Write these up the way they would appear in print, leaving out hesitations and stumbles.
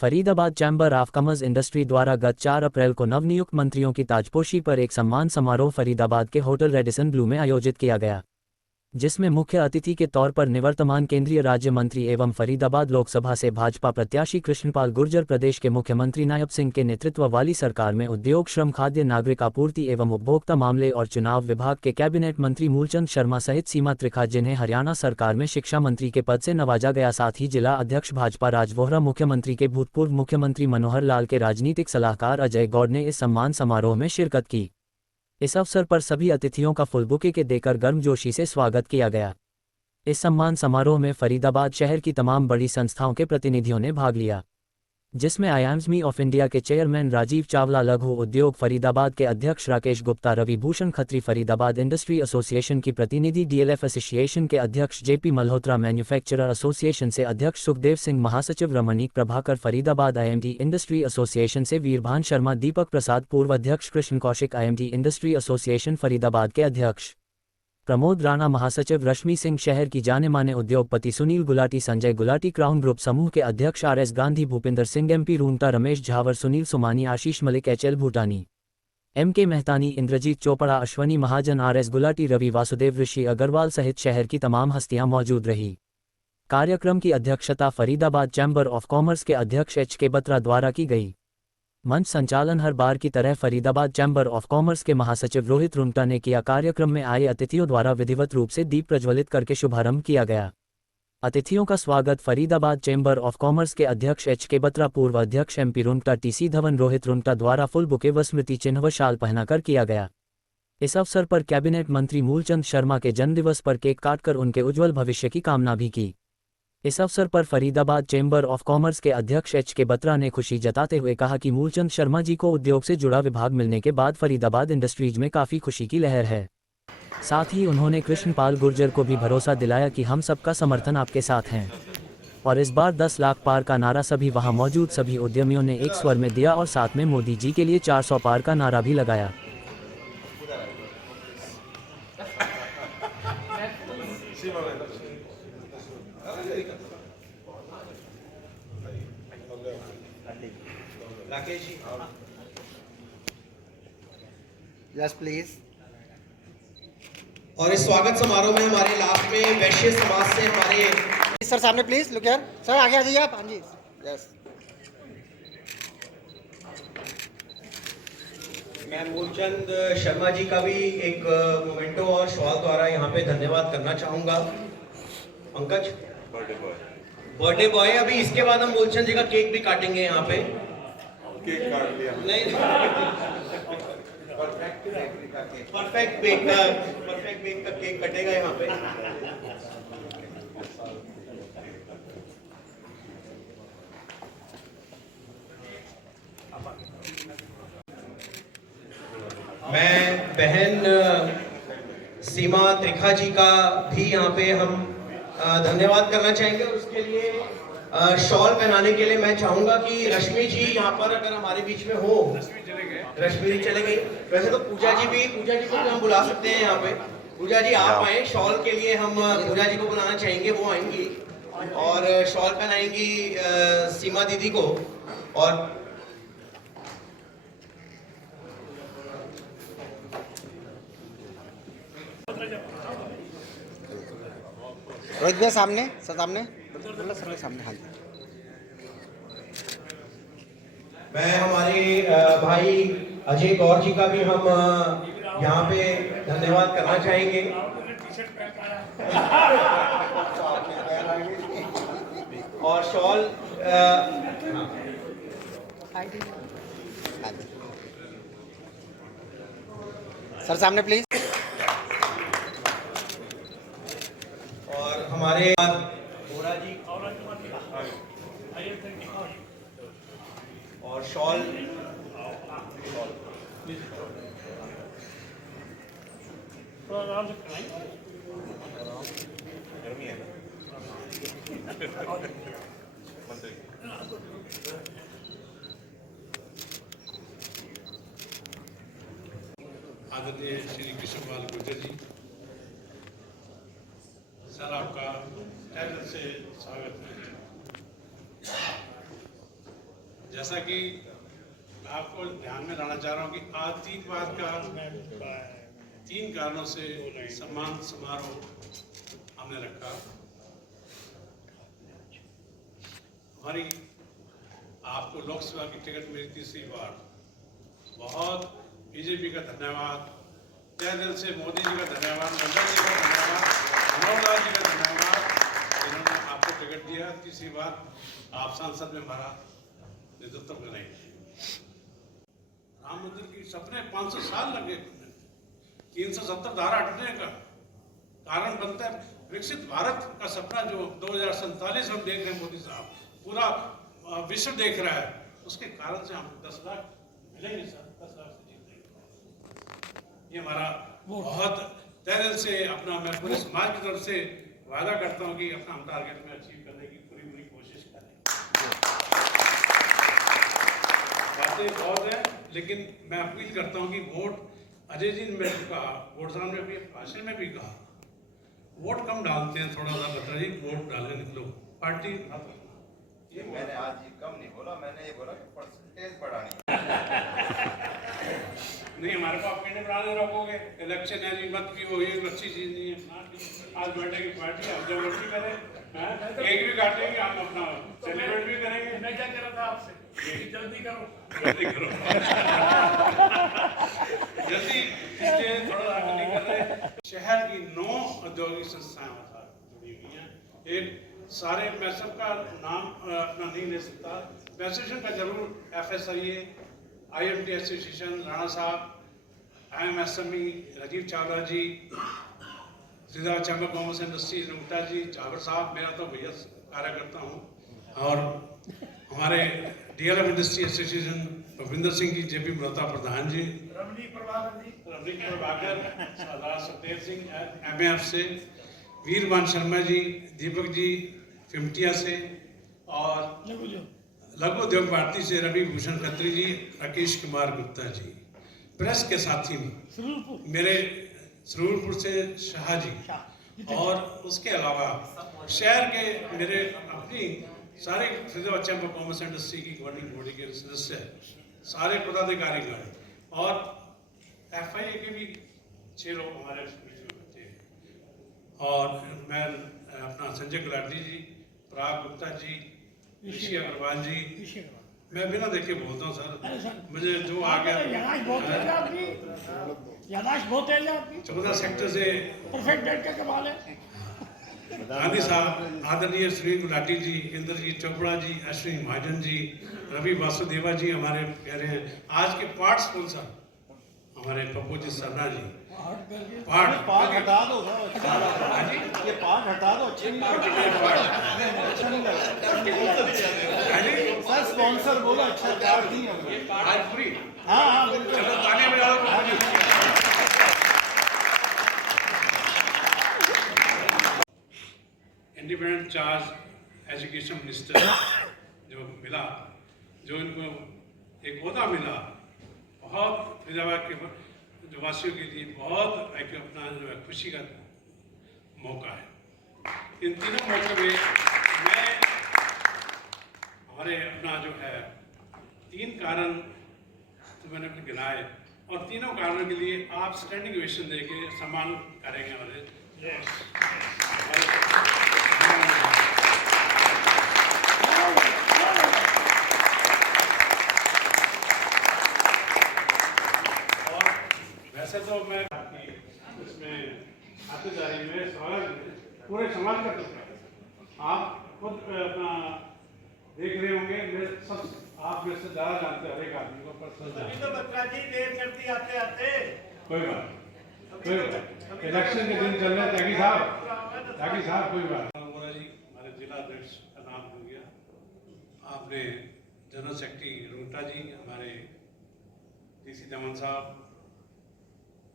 Faridabad chamber of commerce industry द्वारा गत 4 अप्रैल को नवनियुक्त मंत्रियों की ताजपोशी पर एक सम्मान समारोह फरीदाबाद के होटल रेडिसन ब्लू में आयोजित किया गया, जिसमें मुख्य अतिथि के तौर पर निवर्तमान केंद्रीय राज्य मंत्री एवं फरीदाबाद लोकसभा से भाजपा प्रत्याशी कृष्णपाल गुर्जर, प्रदेश के मुख्यमंत्री नायब सिंह के नेतृत्व वाली सरकार में उद्योग, श्रम, खाद्य नागरिक आपूर्ति एवं उपभोक्ता मामले और चुनाव विभाग के कैबिनेट मंत्री मूलचंद शर्मा सहित सीमा त्रिखा, जिन्हें हरियाणा सरकार में शिक्षा मंत्री के पद से नवाजा गया, साथ ही जिला अध्यक्ष भाजपा राजवोहरा, मुख्यमंत्री के भूतपूर्व मुख्यमंत्री मनोहर लाल के राजनीतिक सलाहकार अजय गौड़ ने इस सम्मान समारोह में शिरकत की। इस अवसर पर सभी अतिथियों का फुल बुके देकर गर्मजोशी से स्वागत किया गया। इस सम्मान समारोह में फरीदाबाद शहर की तमाम बड़ी संस्थाओं के प्रतिनिधियों ने भाग लिया, जिसमें आईएमएसएमई ऑफ इंडिया के चेयरमैन राजीव चावला, लघु उद्योग फरीदाबाद के अध्यक्ष राकेश गुप्ता, रवि भूषण खत्री, फरीदाबाद इंडस्ट्री एसोसिएशन की प्रतिनिधि, डीएलएफ एसोसिएशन के अध्यक्ष जेपी मल्होत्रा, मैन्युफैक्चरर एसोसिएशन से अध्यक्ष सुखदेव सिंह, महासचिव Ramnik Prabhakar, Faridabad IMD industry association से वीरभान शर्मा, दीपक प्रसाद, पूर्व अध्यक्ष Krishna Kaushik, IMD industry association Faridabad के अध्यक्ष प्रमोद राणा, महासचिव रश्मि सिंह, शहर की जाने माने उद्योगपति सुनील गुलाटी, संजय गुलाटी, क्राउन ग्रुप समूह के अध्यक्ष आरएस गांधी, भूपिंदर सिंह एमपी रूंगटा, रमेश झावर, सुनील सुमानी, आशीष मलिक, एचएल भूटानी, एमके मेहतानी, इंद्रजीत चोपड़ा, अश्वनी महाजन, आरएस गुलाटी, रवि वासुदेव, ऋषि अग्रवाल सहित शहर की तमाम हस्तियां मौजूद रही। कार्यक्रम की अध्यक्षता फरीदाबाद चैम्बर ऑफ कॉमर्स के अध्यक्ष एच.के. बत्रा द्वारा की गई। मंच संचालन हर बार की तरह फरीदाबाद चैम्बर ऑफ कॉमर्स के महासचिव रोहित रुंगटा ने किया। कार्यक्रम में आए अतिथियों द्वारा विधिवत रूप से दीप प्रज्वलित करके शुभारंभ किया गया। अतिथियों का स्वागत फरीदाबाद चैम्बर ऑफ कॉमर्स के अध्यक्ष एच.के. बत्रा, पूर्व अध्यक्ष एमपी रुंगटा, टीसी धवन, रोहित रुंगटा द्वारा फुल बुके व स्मृति चिन्ह व शाल पहनाकर किया गया। इस अवसर पर कैबिनेट मंत्री मूलचंद शर्मा के जन्मदिवस पर केक काटकर उनके उज्ज्वल भविष्य की कामना भी की। इस अवसर पर फरीदाबाद चैम्बर ऑफ कॉमर्स के अध्यक्ष एच.के. बत्रा ने खुशी जताते हुए कहा कि मूलचंद शर्मा जी को उद्योग से जुड़ा विभाग मिलने के बाद फरीदाबाद इंडस्ट्रीज में काफ़ी खुशी की लहर है। साथ ही उन्होंने कृष्णपाल गुर्जर को भी भरोसा दिलाया कि हम सबका समर्थन आपके साथ हैं और इस बार 10 लाख पार का नारा सभी वहां मौजूद सभी उद्यमियों ने एक स्वर में दिया और साथ में मोदी जी के लिए 400 पार का नारा भी लगाया। Yes please. और इस स्वागत समारोह में हमारे लास्ट में वैश्य समाज से हमारे सर सामने प्लीज, लुक हियर सर, आगे आ जाइए आप। हाँ जी, यस। मैं मूलचंद शर्मा जी का भी एक मोमेंटो और शॉल द्वारा यहाँ पे धन्यवाद करना चाहूँगा। पंकज, बर्थडे बॉय, अभी इसके बाद हम मूलचंद जी का केक भी काटेंगे यहाँ पे। केक काट लिया? नहीं, परफेक्ट बेक का केक कटेगा यहाँ पे। मैं बहन सीमा त्रिखा जी का भी यहाँ पे हम धन्यवाद करना चाहेंगे। उसके लिए शॉल पहनाने के लिए मैं चाहूंगा कि रश्मि जी यहाँ पर अगर हमारे बीच में हो। रश्मि जी चले गई। वैसे तो पूजा जी को भी हम बुला सकते हैं यहाँ पे। पूजा जी आप आए, शॉल के लिए हम पूजा जी को बुलाना चाहेंगे, वो आएंगी और शॉल पहनाएंगी सीमा दीदी को। और रोहित भैया सामने, सर सामने, सर सामने। हाँ जी। मैं हमारे भाई अजय गौर जी का भी हम यहाँ पे धन्यवाद करना चाहेंगे। और शॉल सर सामने प्लीज। और हमारे बोरा जी और शॉल आदरणीय श्री कृष्णपाल गुर्जर जी, सर आपका तहे दिल से स्वागत है। जैसा कि मैं आपको ध्यान में लाना चाह रहा हूँ कि आतंकवाद का 3 कारणों से सम्मान समारोह हमने रखा। हमारी आपको लोकसभा की टिकट मिली तीसरी बार, बहुत बीजेपी का धन्यवाद, तहे दिल से मोदी जी का धन्यवाद, नड्डा जी का धन्यवाद, मनोहर लाल जी का धन्यवाद, इन्होंने आपको टिकट दिया तीसरी बार, आप संसद में हमारा नेतृत्व करेंगे। राम मंदिर की सपने 500 साल लगे, 370 धारा हटने का कारण बनता है। विकसित भारत का सपना जो 2047 हम देख रहे हैं, मोदी साहब पूरा विश्व देख रहा है, उसके कारण से हम 10 लाख मिलेंगे सर, 10 लाख से जीतेंगे। ये हमारा बहुत तहे दिल से अपना, मैं पूरे समाज की तरफ से वादा करता हूँ कि अपना हम टारगेट में अचीव करने की पूरी कोशिश करें। बातें बहुत हैं, लेकिन मैं अपील करता हूँ कि वोट, अजय जी ने मेरे को कहा, वोटदान में भी भाषण में भी कहा, वोट कम डालते हैं, थोड़ा सा बता जी, वोट डालने निकलो, पार्टी ये मैंने आज ये कम नहीं बोला, मैंने ये बोला कि परसेंटेज बढ़ानी नहीं, हमारे को आप कहने बनाने रोकोगे, इलेक्शन है जी मत पियो, ये अच्छी चीज नहीं है। आज बैठेगी पार्टी, आप जब मर्जी करें, केक भी काटेंगे, हम अपना सेलिब्रेट भी करेंगे। मैं क्या कह रहा था आपसे, जल्दी करो, जल्दी करो जल्दी, इसलिए थोड़ा आगे नहीं कर रहे। शहर की 9 औद्योगिक संस्थाएं जुड़ी हुई हैं। एक सारे, मैं सबका नाम अपना नहीं ले सकता, एसोसिएशन का जरूर, FSIA, IMT एसोसिएशन, राणा साहब, IMSME, राजीव चावला जी, सीधा चैम्बर कॉमर्स इंडस्ट्री रुंगटा जी, चावर साहब, मेरा तो भैया कार्यकर्ता हूँ, और हमारे DLF industry association भविंदर Singh ji, JP Malhotra प्रधान जी, रमणी प्रभाकर, सरदार सतेज सिंह MAF से, वीरवान शर्मा जी, दीपक जी फिमटिया से, और लघु उद्योग भारती से रवि भूषण खत्री जी, राकेश कुमार गुप्ता जी, प्रेस के साथी में मेरे सुरूरपुर से शाह जी, और उसके अलावा शहर के मेरे अपनी सारे फरीदाबाद चैम्बर कॉमर्स इंडस्ट्री की गवर्निंग बॉडी के सदस्य, सारे पदाधिकारीगण, और FIA के भी 6 लोग हमारे बीच में बच्चे हैं, और मैं अपना संजय गुलाटी जी, पराग गुप्ता जी, ऋषि अग्रवाल जी, मैं बिना देखे बोलता हूँ सर, मुझे जो आ गया। यादाश्त बहुत तेज है आपकी, यादाश्त बहुत तेज है आपकी, 14 सेक्टर से परफेक्ट डेट का कमाल है। गांधी साहब, आदरणीय श्री गुलाटी जी, इंद्रजीत चोपड़ा जी, अश्विनी महाजन जी, रवि वासुदेवा जी हमारे प्यारे हैं। आज के पाठ स्पॉन्सर हमारे पप्पू जी सरना जी, पाठ हटा दो, ये पाठ हटा दो, अच्छी नहीं सर, स्पॉन्सर बोला अच्छा पाठ नहीं है आज पूरी, हाँ बिल्कुल, चलो ताली बजाओ। इंडिपेंडेंट चार्ज एजुकेशन मिनिस्टर जो मिला, जो इनको एक ओहदा मिला, बहुत फरीदाबाद के जो वासियों के लिए बहुत एक अपना जो है खुशी का मौका है। इन तीनों मौकों में मैं हमारे अपना जो है 3 कारण तो मैंने अपने गिनाए, और तीनों कारणों के लिए आप स्टैंडिंग ओवेशन देके सम्मान करेंगे हमारे। वैसे तो मैं इसमें आते जा रही मेरे सवाल पूरे समाज का आप खुद अपना देख रहे होंगे, मेरे सब आप मेरे से ज़्यादा जानते हैं, हर एक आदमी को पर्सनल तो बच्चा जी देर करती आते आते, कोई बात, इलेक्शन के दिन चल रहे हैं त्यागी साहब, कोई बात। मोरा जी हमारे जिला अध्यक्ष का नाम हो गया, आपने जनरल सेक्रेटरी रुंगटा जी, हमारे DC दमन साहब,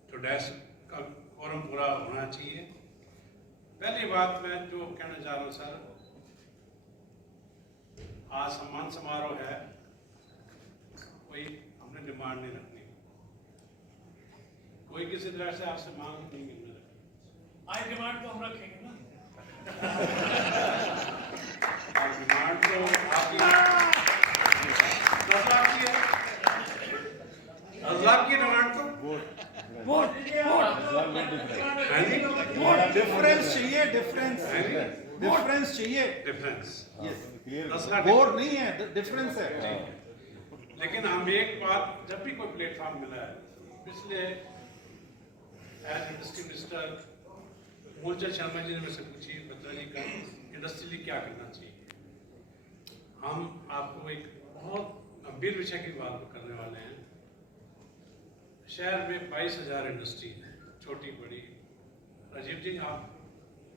तो डैश का फॉर्म पूरा होना चाहिए। पहली बात मैं जो कहना चाह रहा हूँ सर, आज सम्मान समारोह है, कोई हमने डिमांड नहीं रखनी, कोई किसी तरह से आपसे मांग नहीं मिलने रखनी। आज डिमांड तो हम रखेंगे ना, डिमांड तो आपकी डिफरेंस चाहिए, डिफरेंस चाहिए। डिफरेंस यस, 10 लाख बोर्ड नहीं है, डिफरेंस है। लेकिन हम एक बात, जब भी कोई प्लेटफॉर्म मिला है, पिछले as industry minister Moolchand Sharma ji ने मुझसे पूछी, बत्रा जी का इंडस्ट्री क्या करना चाहिए। हम आपको एक बहुत गंभीर विषय की बात करने वाले हैं। शहर में 22,000 इंडस्ट्री है, छोटी बड़ी। राजीव जी आप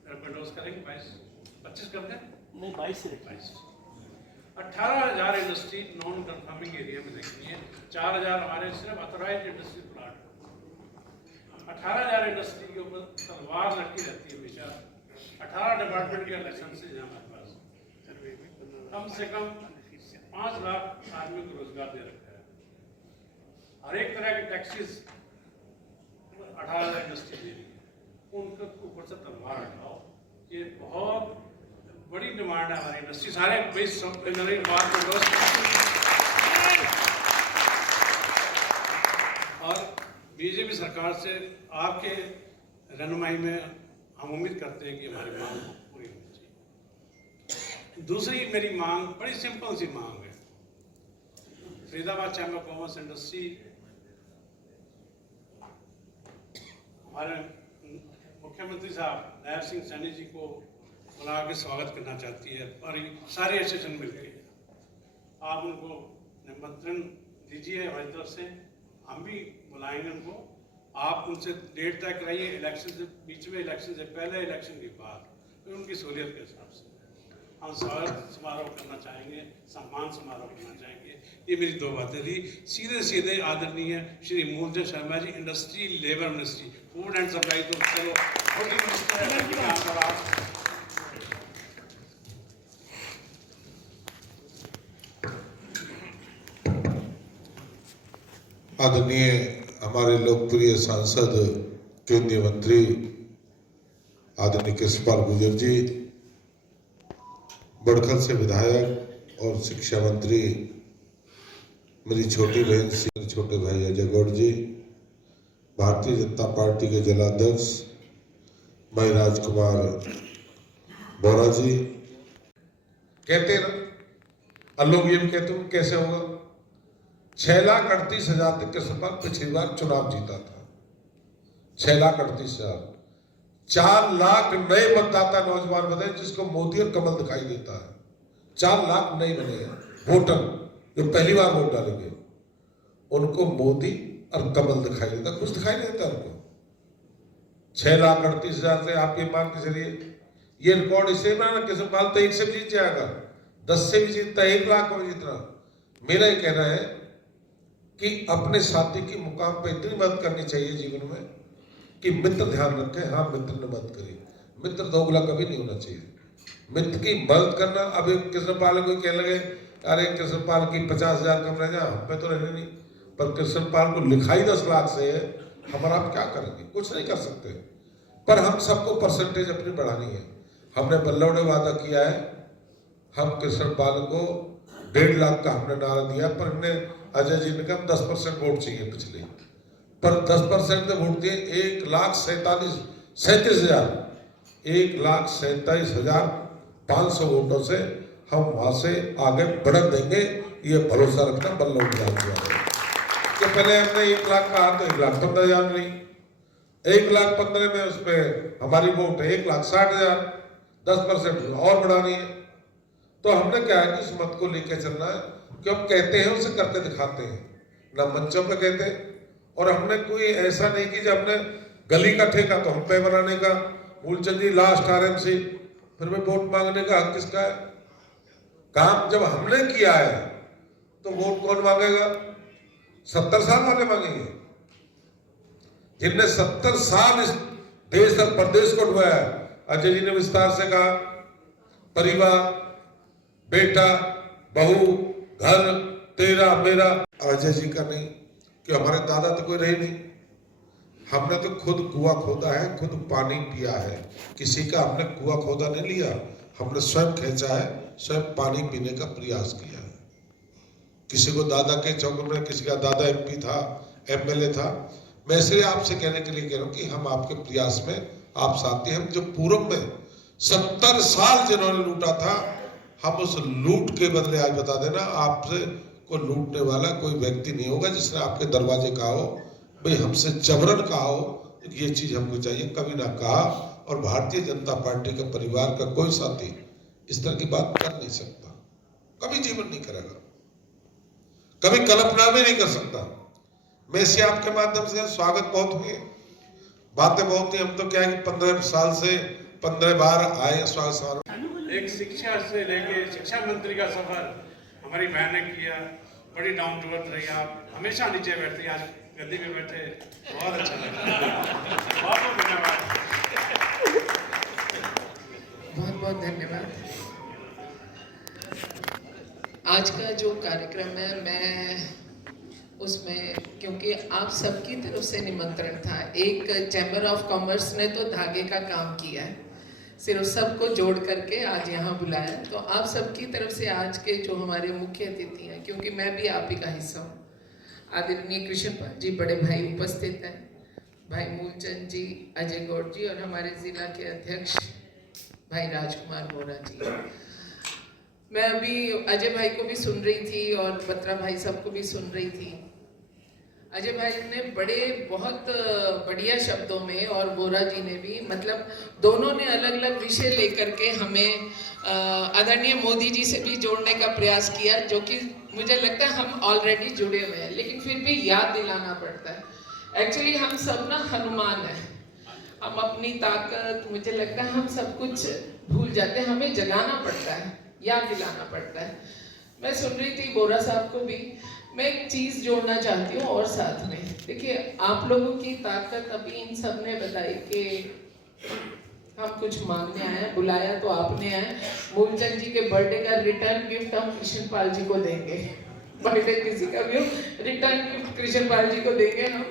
एडवर्टाइज करेंगे 22-25 कर दें? नहीं 22 से 22 18,000 इंडस्ट्री नॉन कंफर्मिंग एरिया में देखनी है। 4,000 हमारे सिर्फ अथोराइज इंडस्ट्री प्लाट। 18,000 इंडस्ट्री के ऊपर तलवार लटकी रहती है हमेशा। 18 डिपार्टमेंट के लाइसेंस है हमारे पास, कम से कम 5 लाख आदमी को रोजगार दे रखा है। हर एक तरह के टैक्सेस 18,000 इंडस्ट्री दे रही है, उनके ऊपर से तलवार हटाओ। ये बहुत बड़ी डिमांड है हमारी इंडस्ट्री। सारे बात और बीजेपी सरकार से आपके रहनुमाई में हम उम्मीद करते हैं कि हमारी मांग पूरी होनी चाहिए। दूसरी मेरी मांग बड़ी सिंपल सी मांग है। Faridabad chamber of commerce industry हमारे मुख्यमंत्री साहब नायब सिंह सैनी जी को बुला के स्वागत करना चाहती है और सारे एसोसिएशन मिलकर। आप उनको निमंत्रण दीजिए हमारी तरफ से, हम भी बुलाएंगे उनको। आप उनसे डेट तय कराइए, इलेक्शन से बीच में, इलेक्शन से पहले, इलेक्शन के बाद, तो उनकी सहूलियत के हिसाब से हम स्वागत समारोह करना चाहेंगे, सम्मान समारोह करना चाहेंगे। ये मेरी 2 बातें थी। सीधे सीधे आदरणीय Shri Moolchand Sharma ji, industry, labour ministry, food and supply, तो चलो छोटी मिनिस्टर है यहाँ पर आप। आदरणीय हमारे लोकप्रिय सांसद केंद्रीय मंत्री आदरणीय कृष्णपाल गुर्जर जी, बड़खल से विधायक और शिक्षा मंत्री मेरी छोटी बहन मेरे छोटे भाई अजय गौड़ जी, भारतीय जनता पार्टी के जिलाध्यक्ष भाई राजकुमार बोरा जी। कहते हैं ना, लोग ये भी कहते हैं कैसे होगा। 6,38,000 तक के सपा पिछली बार चुनाव जीता था। 6,38,000, 4 लाख नए मतदाता नौजवान बने जिसको मोदी और कमल दिखाई देता है। 4 लाख नए बने हैं वोटर जो पहली बार वोट डालेंगे, उनको मोदी और कमल दिखाई देता, कुछ दिखाई नहीं देता उनको। 6,38,000 से आप ये मान के चलिए, ये रिकॉर्ड इससे बनाना कि पाल तो 1 से भी जीत जाएगा, 10 से भी जीतता, 1 लाख में जीतना। मेरा ये कहना है कि अपने साथी की मुकाम पे इतनी मदद करनी चाहिए जीवन में कि मित्र ध्यान रखे। हाँ, मित्र ने मदद करी, मित्र दोगला कभी नहीं होना चाहिए। मित्र की मदद करना। अब एक कृष्णपाल को कहने लगे अरे कृष्णपाल की 50,000 कम रह जाए, हमें तो रहने नहीं, पर कृष्णपाल को लिखाई 10 लाख से है, हमारा आप क्या करेंगे, कुछ नहीं कर सकते। पर हम सबको परसेंटेज अपनी बढ़ानी है। हमने बल्लौड़े वादा किया है, हम कृष्णपाल को 1.5 लाख का हमने नारा दिया, पर हमने अजय जी ने कहा 10% वोट चाहिए पिछले, पर 10% वोट दिए 1,37,500 वोटों से हम वहां से आगे बढ़ देंगे। ये भरोसा रखना बल्लभ कि पहले हमने 1 लाख कहा तो 1,15,000 नहीं, 1,15,000 में उसमें हमारी वोट है 1,60,000, 10% और बढ़ानी है। तो हमने क्या है कि उस मत को लेकर चलना है कि हम कहते हैं उसे करके दिखाते हैं, ना मंचों पे कहते हैं। और हमने कोई ऐसा नहीं कि जब हमने गली का ठेका तो हम पे बनाने का, मूलचंद जी लास्ट आरएमसी, फिर में वोट मांगने का हक किसका है? काम जब हमने किया है तो वोट कौन मांगेगा? 70 साल वाले मांगेंगे, जिनने 70 साल इस देश और प्रदेश को डुबाया। अजय जी ने विस्तार से कहा, परिवार, बेटा, बहू, घर तेरा मेरा। अजय जी का नहीं कि हमारे दादा तो कोई रहे नहीं, हमने तो खुद कुआं खोदा है, खुद पानी पिया है। किसी का हमने कुआं खोदा नहीं लिया, हमने स्वयं खींचा है, स्वयं पानी पीने का प्रयास किया है। किसी को दादा के चौक में, किसी का दादा एमपी था, एमएलए था। मैं इसलिए आपसे कहने के लिए कह रहा हूँ कि हम आपके प्रयास में आप साथी, हम जो पूरब में 70 साल जिन्होंने लूटा था, हम उस लूट के बदले आज बता देना, आपसे को लूटने वाला कोई व्यक्ति नहीं होगा जिसने आपके दरवाजे कहा हो भाई हमसे जबरन कहा हो ये चीज हमको चाहिए, कभी ना कहा। और भारतीय जनता पार्टी के परिवार का कोई साथी इस तरह की बात कर नहीं सकता, कभी जीवन नहीं करेगा, कभी कल्पना भी नहीं कर सकता। मैं इसे आपके माध्यम से स्वागत बहुत हुए, बातें बहुत ही, हम तो क्या है कि 15 साल से 15 बार आए स्वागत समारोह। एक शिक्षा से लेके शिक्षा मंत्री का सफर हमारी बहन ने किया, बड़ी डाउन टू अर्थ रही आप, हमेशा नीचे बैठती, आज गद्दी में बैठे, बहुत अच्छा लगा। बहुत बहुत धन्यवाद। बहुत बहुत धन्यवाद। आज का जो कार्यक्रम है, मैं उसमें क्योंकि आप सबकी तरफ से निमंत्रण था, एक चैम्बर ऑफ कॉमर्स ने तो धागे का काम किया है, सिर्फ सबको जोड़ करके आज यहाँ बुलाया, तो आप सबकी तरफ से आज के जो हमारे मुख्य अतिथि हैं, क्योंकि मैं भी आप ही का हिस्सा हूँ, आदरणीय कृष्णपाल जी बड़े भाई उपस्थित हैं, भाई मूलचंद जी, अजय गौड़ जी और हमारे जिला के अध्यक्ष भाई राजकुमार मोरा जी। मैं अभी अजय भाई को भी सुन रही थी और बत्रा भाई सबको भी सुन रही थी। अजय भाई ने बहुत बढ़िया शब्दों में और बोरा जी ने भी, मतलब दोनों ने अलग अलग विषय लेकर के हमें आदरणीय मोदी जी से भी जोड़ने का प्रयास किया, जो कि मुझे लगता है हम ऑलरेडी जुड़े हुए हैं, लेकिन फिर भी याद दिलाना पड़ता है। एक्चुअली हम सब ना हनुमान हैं, हम अपनी ताकत, मुझे लगता है हम सब कुछ भूल जाते हैं, हमें जगाना पड़ता है, याद दिलाना पड़ता है। मैं सुन रही थी बोरा साहब को भी, मैं एक चीज जोड़ना चाहती हूँ और साथ में देखिए, आप लोगों की ताकत अभी इन सब ने बताई कि हम कुछ मांगने आए हैं, बुलाया तो आपने आए। मूलचंद जी के बर्थडे का रिटर्न गिफ्ट हम कृष्णपाल जी को देंगे, बर्थडे किसी का भी हो, रिटर्न गिफ्ट कृष्णपाल जी को देंगे। हम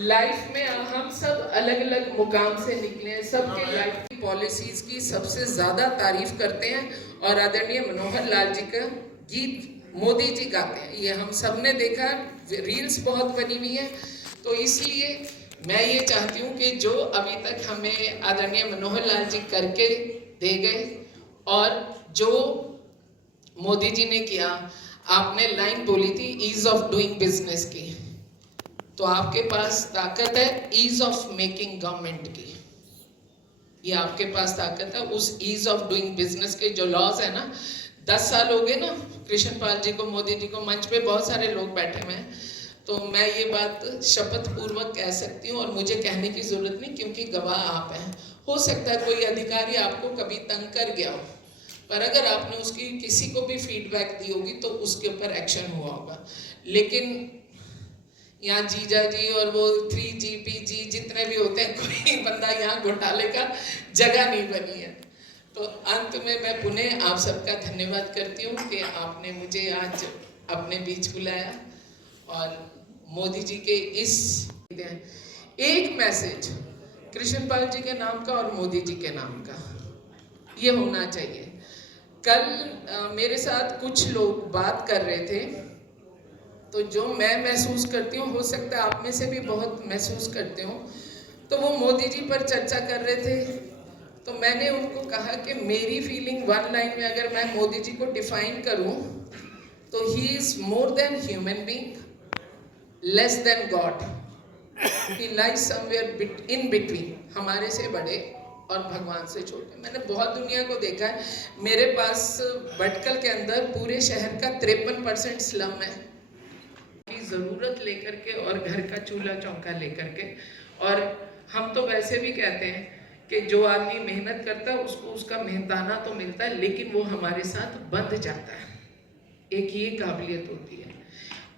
लाइफ में हम सब अलग अलग मुकाम से निकले हैं, सबके लाइफ की पॉलिसीज की सबसे ज्यादा तारीफ करते हैं, और आदरणीय मनोहर लाल जी का गीत मोदी जी गाते हैं, ये हम सब ने देखा, रील्स बहुत बनी हुई है। तो इसलिए मैं ये चाहती हूँ कि जो अभी तक हमें आदरणीय मनोहर लाल जी करके दे गए और जो मोदी जी ने किया, आपने लाइन बोली थी ईज ऑफ डूइंग बिजनेस की, तो आपके पास ताकत है ईज ऑफ मेकिंग गवर्नमेंट की, ये आपके पास ताकत है। उस ईज ऑफ डूइंग बिजनेस के जो लॉज है ना, 10 साल हो गए ना कृष्णपाल जी को, मोदी जी को, मंच पे बहुत सारे लोग बैठे हुए हैं, तो मैं ये बात शपथ पूर्वक कह सकती हूँ, और मुझे कहने की जरूरत नहीं क्योंकि गवाह आप हैं। हो सकता है कोई अधिकारी आपको कभी तंग कर गया हो, पर अगर आपने उसकी किसी को भी फीडबैक दी होगी तो उसके ऊपर एक्शन हुआ होगा। लेकिन यहाँ जीजा जी और वो 3G PG जितने भी होते हैं, कोई बंदा यहाँ घोटाले का जगह नहीं बनी है। तो अंत में मैं पुनः आप सबका धन्यवाद करती हूँ कि आपने मुझे आज अपने बीच बुलाया, और मोदी जी के इस एक मैसेज कृष्णपाल जी के नाम का और मोदी जी के नाम का ये होना चाहिए। कल मेरे साथ कुछ लोग बात कर रहे थे, तो जो मैं महसूस करती हूँ, हो सकता है आप में से भी बहुत महसूस करते हो, तो वो मोदी जी पर चर्चा कर रहे थे। तो मैंने उनको कहा कि मेरी फीलिंग वन लाइन में अगर मैं मोदी जी को डिफाइन करूं, तो he is more than human being, less than God, he lies somewhere in between, हमारे से बड़े और भगवान से छोटे। मैंने बहुत दुनिया को देखा है, मेरे पास भटकल के अंदर पूरे शहर का 53% स्लम है, की ज़रूरत लेकर के और घर का चूल्हा चौका लेकर के। और हम तो वैसे भी कहते हैं कि जो आदमी मेहनत करता है उसको उसका मेहनताना तो मिलता है, लेकिन वो हमारे साथ बंध जाता है, एक ये काबिलियत होती है।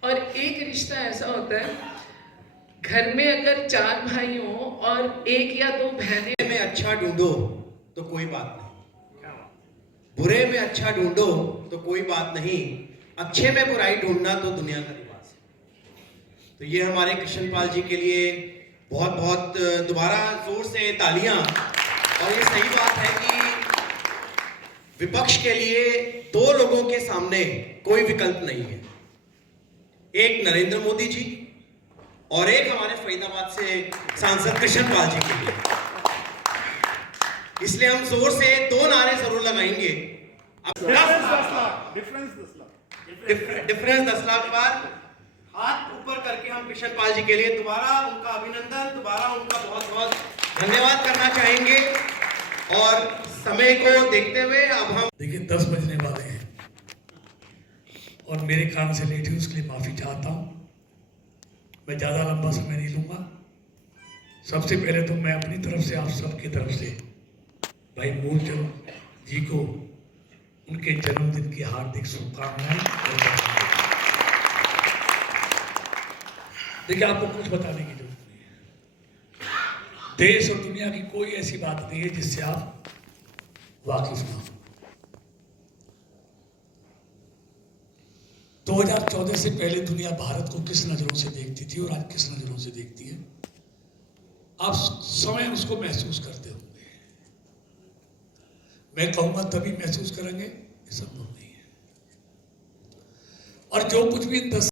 और एक रिश्ता ऐसा होता है, घर में अगर 4 भाई हों और 1 या 2 बहनें में अच्छा ढूंढो तो कोई बात नहीं, बुरे में अच्छा ढूंढो तो कोई बात नहीं, अच्छे में बुराई ढूंढना तो दुनिया का रिवाज है। तो ये हमारे कृष्णपाल जी के लिए बहुत बहुत दोबारा जोर से तालियां। और ये सही बात है कि विपक्ष के लिए 2 लोगों के सामने कोई विकल्प नहीं है, एक नरेंद्र मोदी जी और एक हमारे फरीदाबाद से सांसद कृष्णपाल जी के लिए। इसलिए हम जोर से 2 नारे जरूर लगाएंगे। डिफरेंस 10 लाख बार हाथ ऊपर करके हम कृष्ण पाल जी के लिए दोबारा उनका अभिनंदन, दोबारा उनका बहुत बहुत धन्यवाद करना चाहेंगे। और समय को देखते हुए अब हम देखिए 10 बजने वाले हैं और मेरे काम से लेट हुई, उसके लिए माफ़ी चाहता हूँ। मैं ज़्यादा लंबा समय नहीं लूँगा। सबसे पहले तो मैं अपनी तरफ से आप सबकी तरफ से भाई मूलचंद जी को उनके जन्मदिन की हार्दिक शुभकामनाएं। देखिए आपको कुछ बताने की जरूरत नहीं है। देश और दुनिया की कोई ऐसी बात नहीं है जिससे आप वाकिफ ना हो। 2014 से पहले दुनिया भारत को किस नजरों से देखती थी और आज किस नजरों से देखती है, आप स्वयं उसको महसूस करते होंगे। मैं कहूंगा तभी महसूस करेंगे, ये संभव नहीं है। और जो कुछ भी 10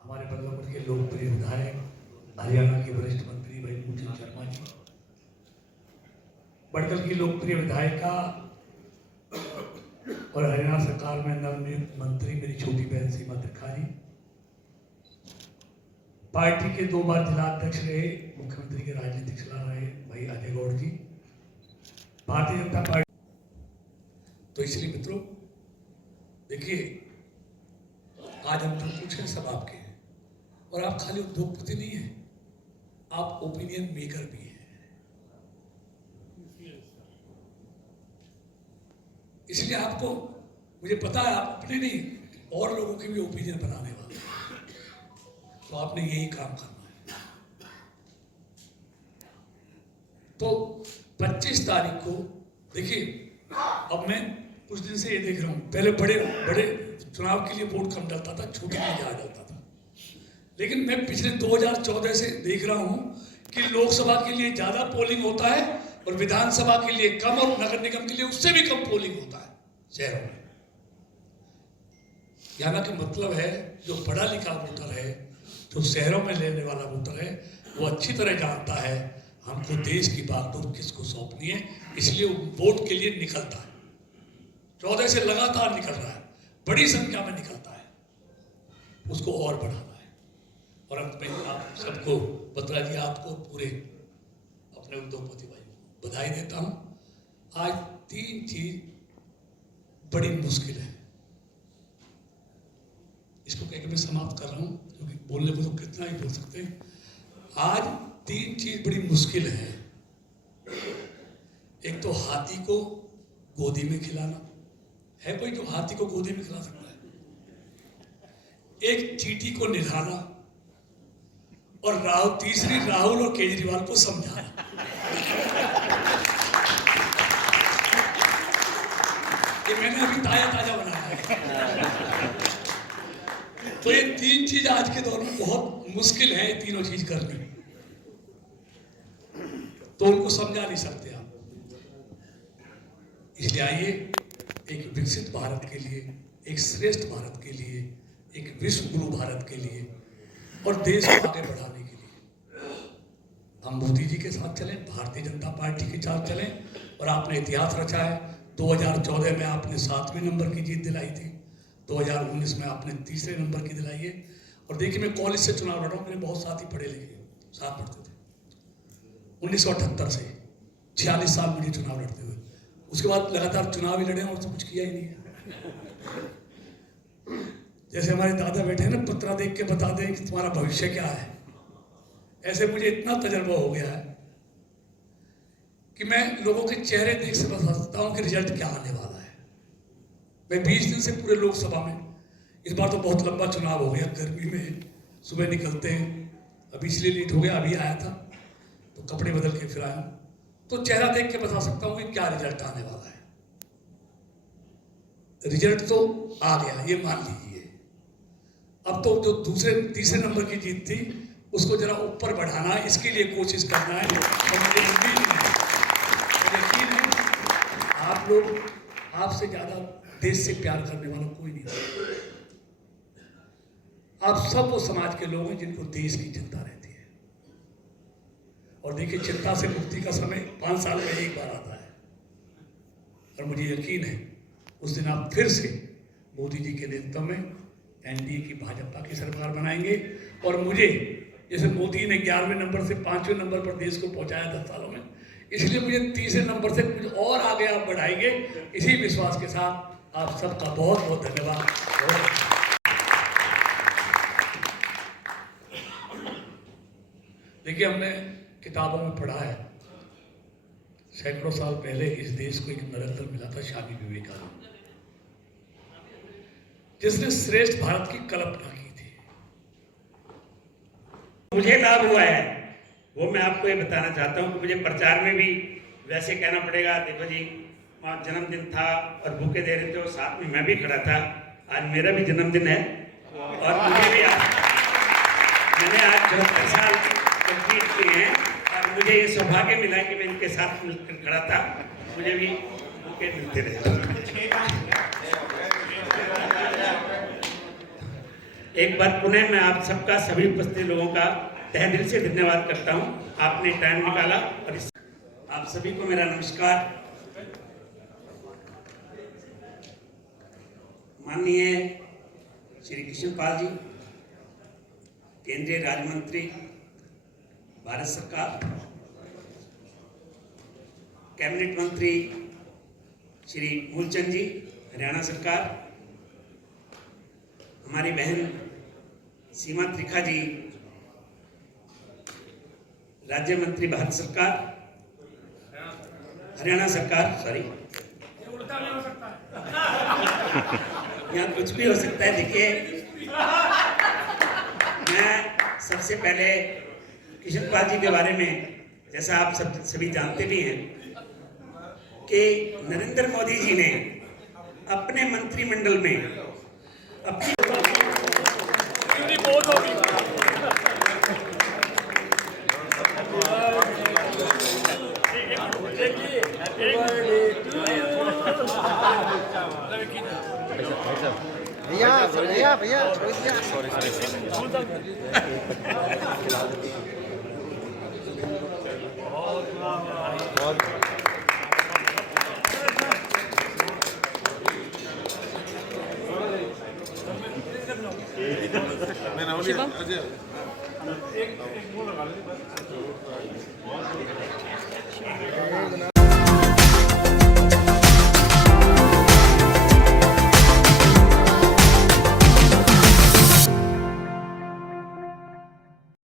हमारे बल्लभगढ़ के लोकप्रिय विधायक, हरियाणा के वरिष्ठ मंत्री भाई मूलचंद शर्मा जी, बड़गल की लोकप्रिय विधायिका और हरियाणा सरकार में नवनियुक्त मंत्री मेरी छोटी बहन सीमा त्रिखा जी, पार्टी के 2 बार जिला अध्यक्ष रहे, मुख्यमंत्री के राजनीतिक सलाह रहे भाई अजय गौड़ जी, भारतीय जनता पार्टी। तो इसलिए मित्रों देखिए, आज हम जो कुछ हैं सब आपके हैं और आप खाली उद्योगपति नहीं हैं, आप ओपिनियन मेकर भी हैं। इसलिए आपको, मुझे पता है आप अपने नहीं और लोगों के भी ओपिनियन बनाने वाले हैं, तो आपने यही काम करना है। तो 25 तारीख को देखिए, अब मैं कुछ दिन से ये देख रहा हूँ, पहले बड़े बड़े चुनाव के लिए वोट कम डलता था, छोटे के लिए ज़्यादा डलता था, लेकिन मैं पिछले 2014 से देख रहा हूँ कि लोकसभा के लिए ज़्यादा पोलिंग होता है और विधानसभा के लिए कम और नगर निगम के लिए उससे भी कम पोलिंग होता है शहरों में। यहाँ का मतलब है जो पढ़ा लिखा वोटर है, जो शहरों में लेने वाला वोटर है, वो अच्छी तरह जानता है हमको देश की बागडोर किसको सौंपनी है, इसलिए वो वोट के लिए निकलता है। 14 से लगातार निकल रहा है, बड़ी संख्या में निकलता है, उसको और बढ़ाना है। और अंत में आप सबको बता दिया, आपको पूरे अपने उद्योगपति भाई बधाई देता हूँ। आज 3 चीज बड़ी मुश्किल है, इसको कहकर मैं समाप्त कर रहा हूँ क्योंकि बोलने को तो कितना ही बोल सकते हैं। आज 3 चीज बड़ी मुश्किल है। एक तो हाथी को गोदी में खिलाना, है कोई जो हाथी को गोदी में खिला सकता है? एक चींटी को निधाना और तीसरी राहुल और केजरीवाल को समझाना। ये मैंने अभी ताजा बनाया है। तो ये 3 चीज आज के दौर में बहुत मुश्किल है, ये तीनों चीज करनी, तो उनको समझा नहीं सकते आप। इसलिए आइए एक विकसित भारत के लिए, एक श्रेष्ठ भारत के लिए, एक विश्व गुरु भारत के लिए और देश को आगे बढ़ाने के लिए हम मोदी जी के साथ चलें, भारतीय जनता पार्टी के साथ चलें। और आपने इतिहास रचा है। 2014 में आपने 7वें नंबर की जीत दिलाई थी, 2019 में आपने 3रे नंबर की दिलाई है। और देखिए, मैं कॉलेज से चुनाव लड़ रहा हूँ, मेरे बहुत साथी पढ़े लिखे साथ पढ़ते थे 1978 से 46 साल मुझे चुनाव लड़ते हुए। उसके बाद लगातार चुनाव ही लड़े और तो कुछ किया ही नहीं है। जैसे हमारे दादा बैठे हैं ना, पत्रा देख के बता दें कि तुम्हारा भविष्य क्या है, ऐसे मुझे इतना तजर्बा हो गया है कि मैं लोगों के चेहरे देख से बता सकता हूँ कि रिजल्ट क्या आने वाला है। मैं 20 दिन से पूरे लोकसभा में, इस बार तो बहुत लंबा चुनाव हो गया, गर्मी में सुबह निकलते हैं, अभी इसलिए लेट हो गया, अभी आया था तो कपड़े बदल के फिर आया, तो चेहरा देख के बता सकता हूँ कि क्या रिजल्ट आने वाला है। रिजल्ट तो आ गया, ये मान लीजिए। अब तो जो 2-3 नंबर की जीत थी उसको जरा ऊपर बढ़ाना है, इसके लिए कोशिश करना है। और मुझे यकीन है आप लोग, आपसे ज्यादा देश से प्यार करने वाला कोई नहीं है। आप सब वो समाज के लोग हैं जिनको देश की चिंता रहती है। और देखिए, चिंता से मुक्ति का समय 5 साल में एक बार आता है। और मुझे यकीन है उस दिन आप फिर से मोदी जी के नेतृत्व में एनडीए की भाजपा की सरकार बनाएंगे। और मुझे जैसे मोदी ने 11वें नंबर से 5वें नंबर पर देश को पहुंचाया 10 सालों में, इसलिए मुझे 30वें नंबर से कुछ और आगे आप बढ़ाएंगे। इसी विश्वास के साथ आप सबका बहुत बहुत धन्यवाद। देखिए, हमने किताबों में पढ़ा है, सैकड़ों साल पहले इस देश को एक नरेंद्र मिला था, स्वामी विवेकानंद, जिसने श्रेष्ठ भारत की कल्पना की थी। मुझे लाभ हुआ है वो मैं आपको ये बताना चाहता हूँ कि मुझे प्रचार में भी वैसे कहना पड़ेगा, देखो जी वहाँ जन्मदिन था और बुके दे रहे थे और साथ में मैं भी खड़ा था। आज मेरा भी जन्मदिन है और मुझे भी मैंने आज 74 साल कंप्लीट किए हैं और मुझे ये सौभाग्य मिला कि मैं इनके साथ मिलकर खड़ा था, मुझे भी बुके मिलते रहे। एक बार पुनः मैं आप सबका, सभी उपस्थित लोगों का तहे दिल से धन्यवाद करता हूं, आपने टाइम निकाला। और आप सभी को मेरा नमस्कार। माननीय श्री कृष्ण पाल जी, केंद्रीय राज्य मंत्री भारत सरकार, कैबिनेट मंत्री श्री मूलचंद जी हरियाणा सरकार, हमारी बहन सीमा त्रिखा जी राज्य मंत्री भारत सरकार, हरियाणा सरकार, सॉरी यहाँ कुछ भी हो सकता है। देखिए, मैं सबसे पहले कृष्ण पाल जी के बारे में, जैसा आप सभी जानते भी हैं कि नरेंद्र मोदी जी ने अपने मंत्रिमंडल में अपनी भैया भैया छोड़ दिया। सॉरी एक वो लगा